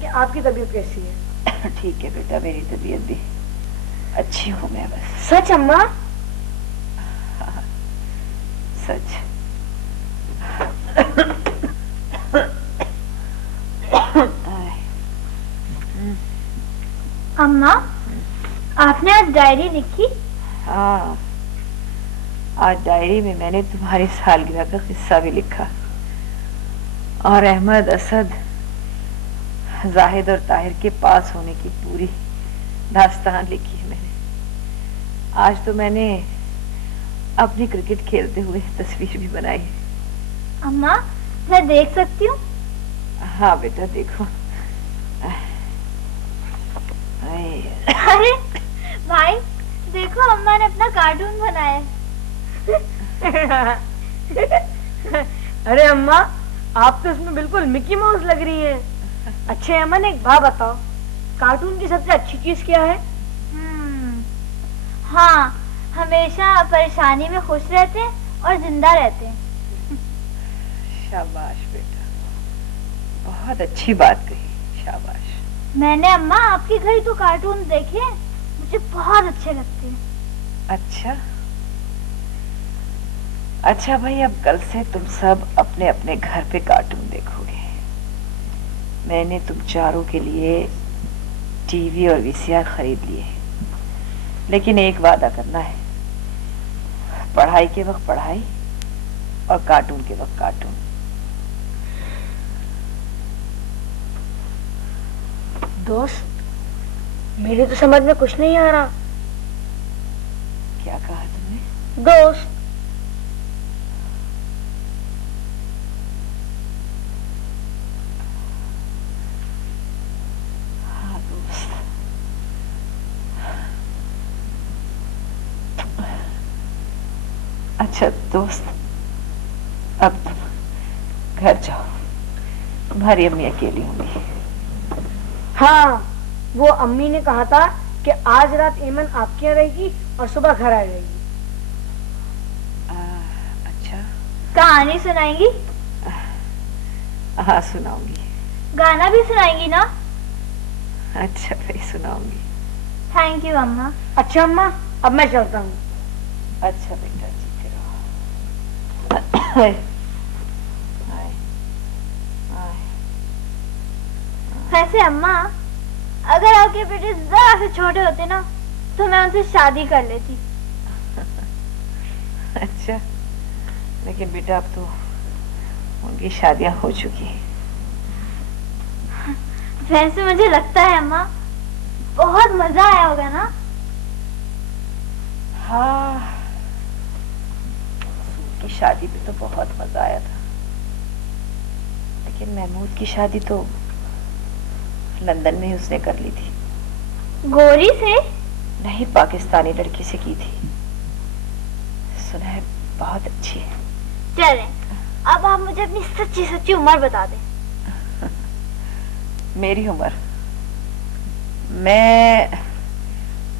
कि आपकी तबीयत कैसी है? ठीक है बेटा, मेरी तबीयत भी अच्छी हूँ मैं बस। सच अम्मा? हाँ, सच। अम्मा आपने आज डायरी लिखी? हाँ, आज डायरी में मैंने तुम्हारी सालगिरह का किस्सा भी लिखा, और अहमद, असद, जाहिद और ताहिर के पास होने की पूरी दास्तान लिखी है मैंने। आज तो मैंने अपनी क्रिकेट खेलते हुए तस्वीर भी बनाई है। अम्मा, मैं देख सकती हूँ? हाँ बेटा, देखो। अरे भाई, देखो अम्मा ने अपना कार्टून बनाया है। अरे अम्मा, आप तो इसमें बिल्कुल मिकी माउस लग रही हैं। अच्छा अमन, एक बात बताओ, कार्टून की सबसे अच्छी चीज क्या है? हाँ, हमेशा परेशानी में खुश रहते हैं और जिंदा रहते हैं। शाबाश बेटा, बहुत अच्छी बात कही, शाबाश। मैंने अम्मा आपके घर ही तो कार्टून देखे, मुझे बहुत अच्छे लगते हैं। अच्छा अच्छा भाई, अब कल से तुम सब अपने अपने घर पे कार्टून देखोगे। मैंने तुम चारों के लिए टीवी और वीसीआर खरीद लिए, लेकिन एक वादा करना है, पढ़ाई के वक्त पढ़ाई और कार्टून के वक्त कार्टून। दोस्त, मेरे तो समझ में कुछ नहीं आ रहा। क्या कहा तुमने? दोस्त। हाँ दोस्त। अच्छा दोस्त, अब तुम घर जाओ, तुम्हारी अम्मी अकेली होंगी। हाँ, वो अम्मी ने कहा था कि आज रात एमन आपके यहाँ रहेगी और सुबह घर आ जाएगी। अच्छा, कहानी सुनाएंगी? हाँ सुनाऊंगी। गाना भी सुनाएंगी ना? अच्छा भाई, सुनाऊंगी। थैंक यू अम्मा। अच्छा अम्मा, अब मैं चलता हूँ। अच्छा बेटा, जीते रहो। आए, आए, आए। वैसे अम्मा, अगर आपके बेटे जरा से छोटे होते ना, तो मैं उनसे शादी कर लेती। अच्छा, लेकिन बेटा अब तो उनकी शादियां हो चुकी हैं। वैसे मुझे लगता है अम्मा, बहुत मजा आया होगा ना? हाँ, की शादी पे तो बहुत मजा आया था, लेकिन महमूद की शादी तो लंदन में ही उसने कर ली थी। गोरी से? नहीं, पाकिस्तानी लड़की से की थी। सुना है बहुत अच्छी है। चलें, अब आप मुझे अपनी सच्ची सच्ची उम्र बता दें। मेरी उम्र? मैं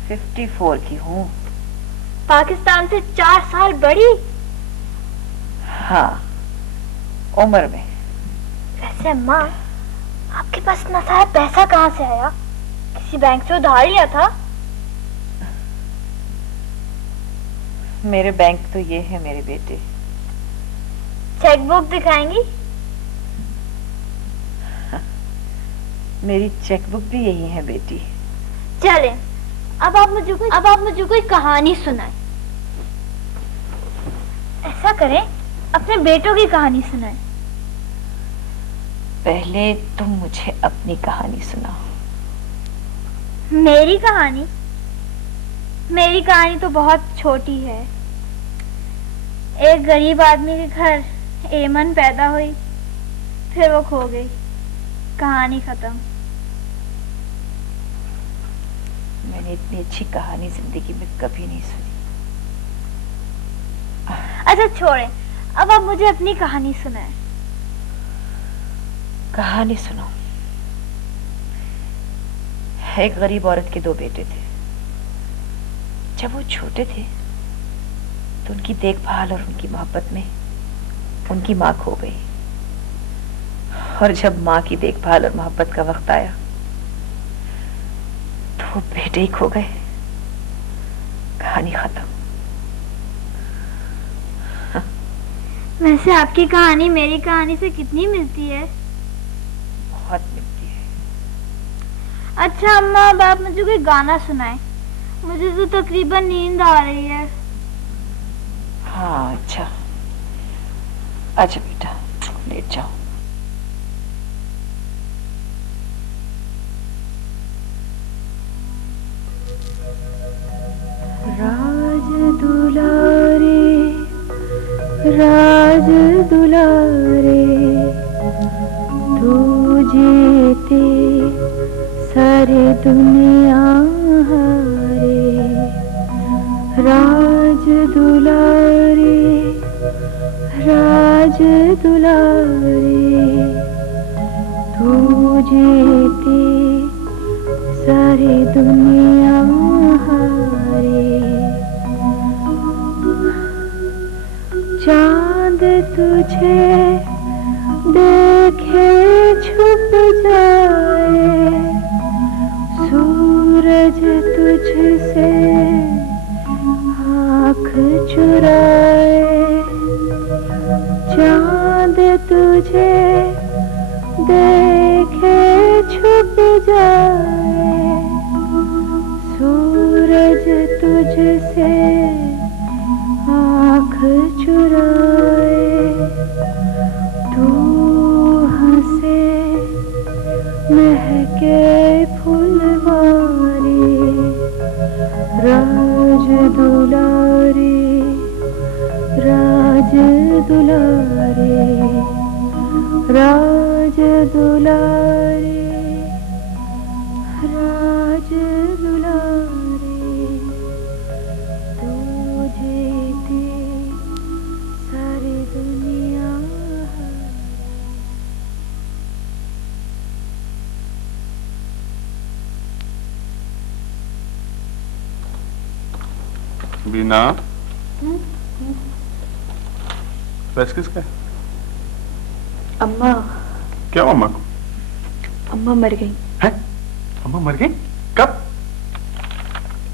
54 की हूँ। पाकिस्तान से 4 साल बड़ी? हाँ, उम्र में। वैसे अम्मा, आपके पास इतना सारा पैसा कहाँ से आया? किसी बैंक से उधार लिया था? मेरे बैंक तो ये है मेरे बेटे। चेकबुक दिखाएंगी? मेरी चेकबुक भी यही है बेटी। चले, अब आप मुझे कोई कहानी सुनाएं। ऐसा करें, अपने बेटों की कहानी सुनाएं। पहले तुम मुझे अपनी कहानी सुनाओ। मेरी कहानी? मेरी कहानी तो बहुत छोटी है। एक गरीब आदमी के घर एमन पैदा हुई, फिर वो खो गई। कहानी खत्म। मैंने इतनी अच्छी कहानी जिंदगी में कभी नहीं सुनी। अच्छा छोड़ें, अब आप मुझे अपनी कहानी सुनाएं। कहानी सुनो। एक गरीब औरत के 2 बेटे थे। जब वो छोटे थे तो उनकी देखभाल और उनकी मोहब्बत में उनकी माँ खो गई, और जब माँ की देखभाल और मोहब्बत का वक्त आया तो वो बेटे ही खो गए। कहानी खत्म। वैसे आपकी कहानी मेरी कहानी से कितनी मिलती है? बहुत मिलती है। अच्छा अम्मा, अब आप मुझे कोई गाना सुनाएं। मुझे तो तकरीबन नींद आ रही है। हाँ अच्छा, अच्छा बेटा लेट जाओ। राज दुलारे तू जीते सारी दुनिया हारे, राज दुलारे राज दुलारे तू जीते सारी दुनिया हारे। चांद तुझे देखे छुप जाए, सूरज तुझसे आँख चुराए। चांद तुझे देखे छुप जाए, सूरज तुझसे आँख चुराए। तू हंसे महके फुलवारी, राज दुलारी राज दुलारी राज दुलारी राज दुलारी तू जीती सारी दुनिया। बीना, बस किसका है? अम्मा। क्या हुआ अम्मा को? अम्मा मर गई। हैं? अम्मा मर गई? कब?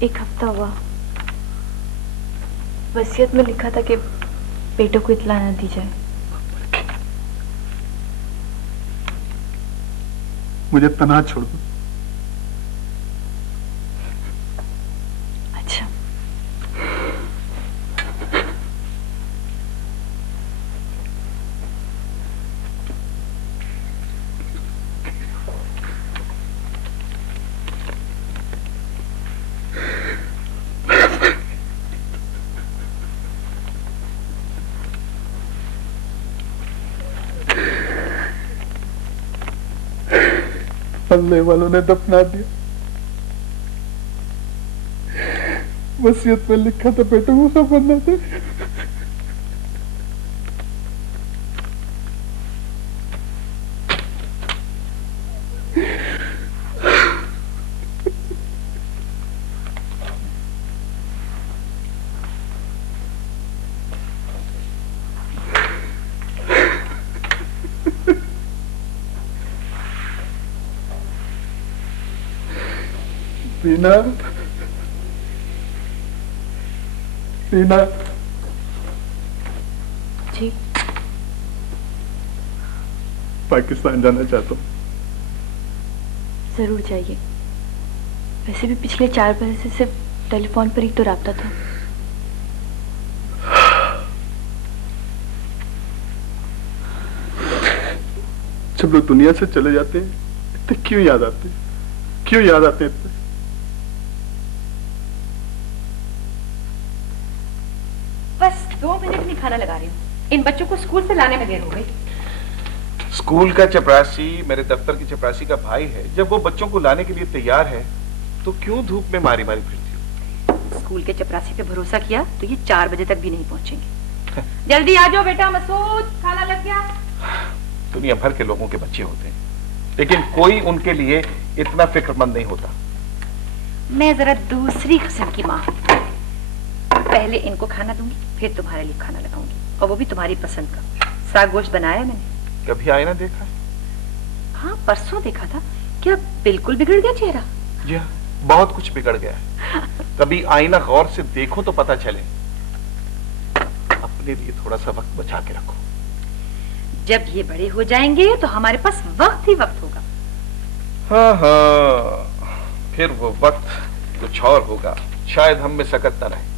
1 हफ्ता हुआ। वसीयत में लिखा था कि बेटों को इत्ला न दी जाए। मुझे तन्हा छोड़ दो। अच्छा। अल्लाह वालों ने दफना दिया। वसीयत में लिखा था बेटों को सब बनना था। बीना, बीना। जी। पाकिस्तान जाना चाहता हूँ। जरूर जाइए। वैसे भी पिछले 4 बरस से सिर्फ टेलीफोन पर ही तो राब्ता था। जब लोग दुनिया से चले जाते हैं इतने क्यों याद आते हैं? क्यों याद आते हैं इतने? बस 2 मिनट में खाना लगा रही हूँ। इन बच्चों को स्कूल से लाने में देर हो गई। स्कूल का चपरासी मेरे दफ्तर की चपरासी का भाई है। जब वो बच्चों को लाने के लिए तैयार है तो क्यों धूप में मारी मारी फिरती हो? स्कूल के चपरासी पे भरोसा किया तो ये 4 बजे तक भी नहीं पहुंचेंगे। जल्दी आ जाओ बेटा मसूद, खाना लग गया। दुनिया भर के लोगों के बच्चे होते हैं लेकिन कोई उनके लिए इतना फिक्रमंद नहीं होता। मैं जरा दूसरी किस्म की माँ हूँ। पहले इनको खाना दूंगी फिर तुम्हारे लिए खाना लगाऊंगी, और वो भी तुम्हारी पसंद का। साग गोश्त बनाया मैंने। कभी आईना देखा? हाँ, परसों देखा था। क्या बिल्कुल बिगड़ गया चेहरा? जी हाँ, बहुत कुछ बिगड़ गया है। कभी आईना गौर से देखो तो पता चले। अपने लिए थोड़ा सा वक्त बचा के रखो। जब ये बड़े हो जाएंगे तो हमारे पास वक्त ही वक्त होगा। हाँ हाँ, फिर वो वक्त कुछ और होगा। शायद हम में सकत न रहे।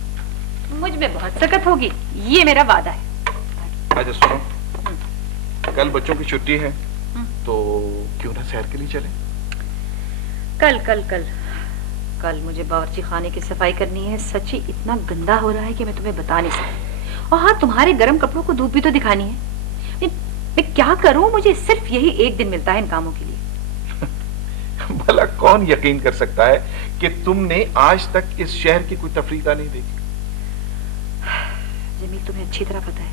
मुझ में बहुत सकत होगी, ये मेरा वादा है। अच्छा सुनो, कल बच्चों की छुट्टी है तो क्यों ना सैर के लिए चले? कल कल कल कल मुझे बावर्ची खाने की सफाई करनी है। सच्ची इतना गंदा हो रहा है कि मैं तुम्हें बता नहीं सकती। और हाँ, तुम्हारे गर्म कपड़ों को धूप भी तो दिखानी है। मैं क्या करूं, मुझे सिर्फ यही एक दिन मिलता है इन कामों के लिए। भला कौन यकीन कर सकता है कि तुमने आज तक इस शहर की कोई तफरीका नहीं देखी? जमील, तुम्हें अच्छी तरह पता है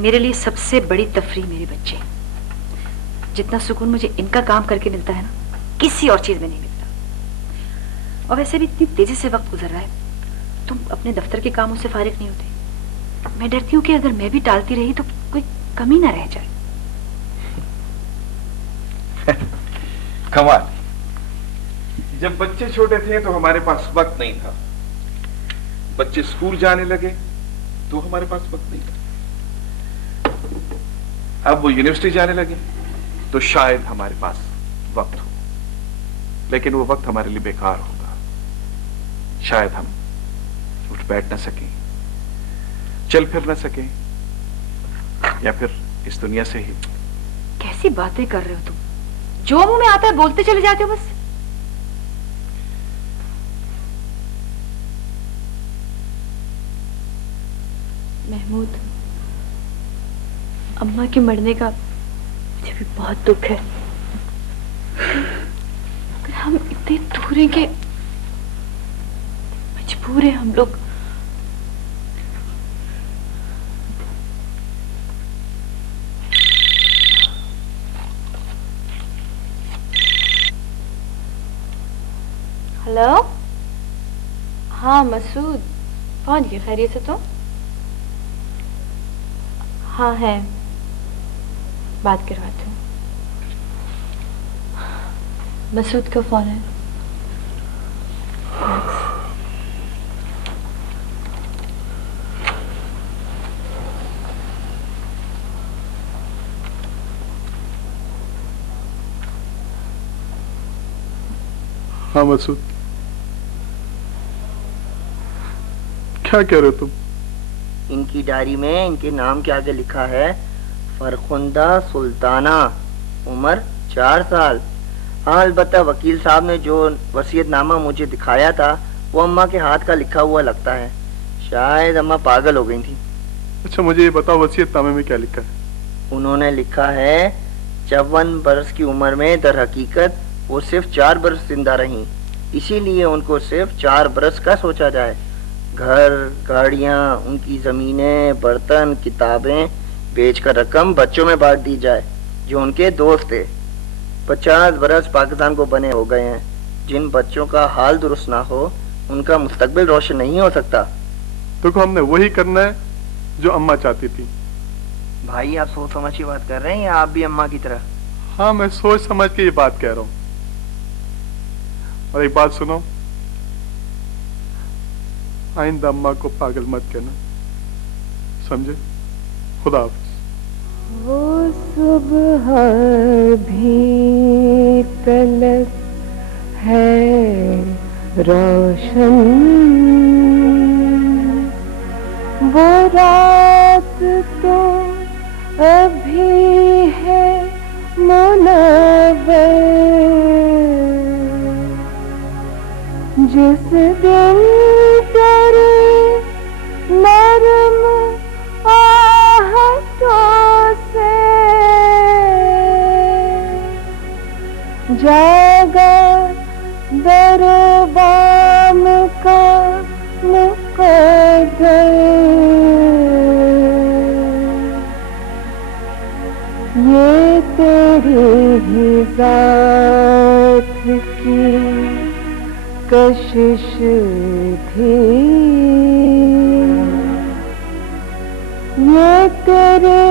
मेरे लिए सबसे बड़ी तफरीह मेरे बच्चे। जितना सुकून मुझे इनका काम करके मिलता है ना, किसी और चीज में नहीं मिलता। और वैसे भी इतनी तेजी से वक्त गुजर रहा है, तुम अपने दफ्तर के कामों से फारिग नहीं होते। मैं डरती हूँ कि अगर मैं भी टालती रही तो कोई कमी ना रह जाए। कमाल, जब बच्चे छोटे थे तो हमारे पास वक्त नहीं था, बच्चे स्कूल जाने लगे तो हमारे पास वक्त नहीं था, अब वो यूनिवर्सिटी जाने लगे तो शायद हमारे पास वक्त हो, लेकिन वो वक्त हमारे लिए बेकार होगा। शायद हम उठ बैठ ना सकें, चल फिर ना सकें, या फिर इस दुनिया से ही। कैसी बातें कर रहे हो तुम? जो मुंह में आता है बोलते चले जाते हो बस। महमूद, अम्मा के मरने का मुझे भी बहुत दुख है। अगर हम इतने दूर हैं कि मजबूर हैं हम लोग। हेलो, हाँ मसूद, पहुंच गए खैरियत से? तो हाँ है, बात करवाती हूँ। मसूद का फोन है। हाँ मसूद, क्या कह रहे हो तुम? इनकी डायरी में इनके नाम के आगे लिखा है फरखुंदा सुल्ताना, उम्र 4 साल। हाँ, अलबत्ता वकील साहब ने जो वसीयतनामा मुझे दिखाया था वो अम्मा के हाथ का लिखा हुआ लगता है। शायद अम्मा पागल हो गई थी। अच्छा, मुझे ये बताओ वसीयतनामे में क्या लिखा है? उन्होंने लिखा है 54 बरस की उम्र में दर हकीकत वो सिर्फ 4 बरस जिंदा रहीं, इसीलिए उनको सिर्फ 4 बरस का सोचा जाए। घर, गाड़ियां, उनकी जमीनें, बर्तन, किताबें बेचकर रकम बच्चों में बांट दी जाए जो उनके दोस्त थे। 50 बरस पाकिस्तान को बने हो गए हैं। जिन बच्चों का हाल दुरुस्त ना हो उनका मुस्तकबिल रोशन नहीं हो सकता। तो हमने वही करना है जो अम्मा चाहती थी। भाई, आप सोच समझ की बात कर रहे हैं या आप भी अम्मा की तरह? हाँ, मैं सोच समझ के ये बात कह रहा हूँ। और एक बात सुनो, आइंदा अम्मा को पागल मत कहना, समझे? खुदा हाफिज। वो सुबह भी तलक है रोशन, वो रात तो अभी है मुनव्वर, जिस दिन तेरी नरम आहटों से जागा दरबाम का मुकद्दर, ये तेरी ही ज़ात की कशिश थी, ये तेरे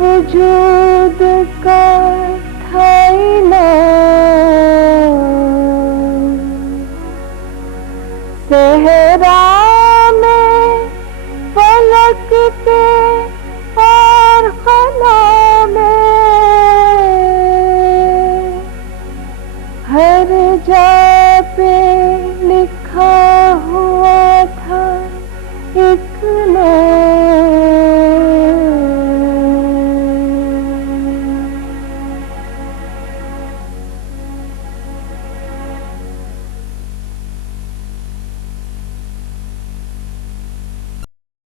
वजूद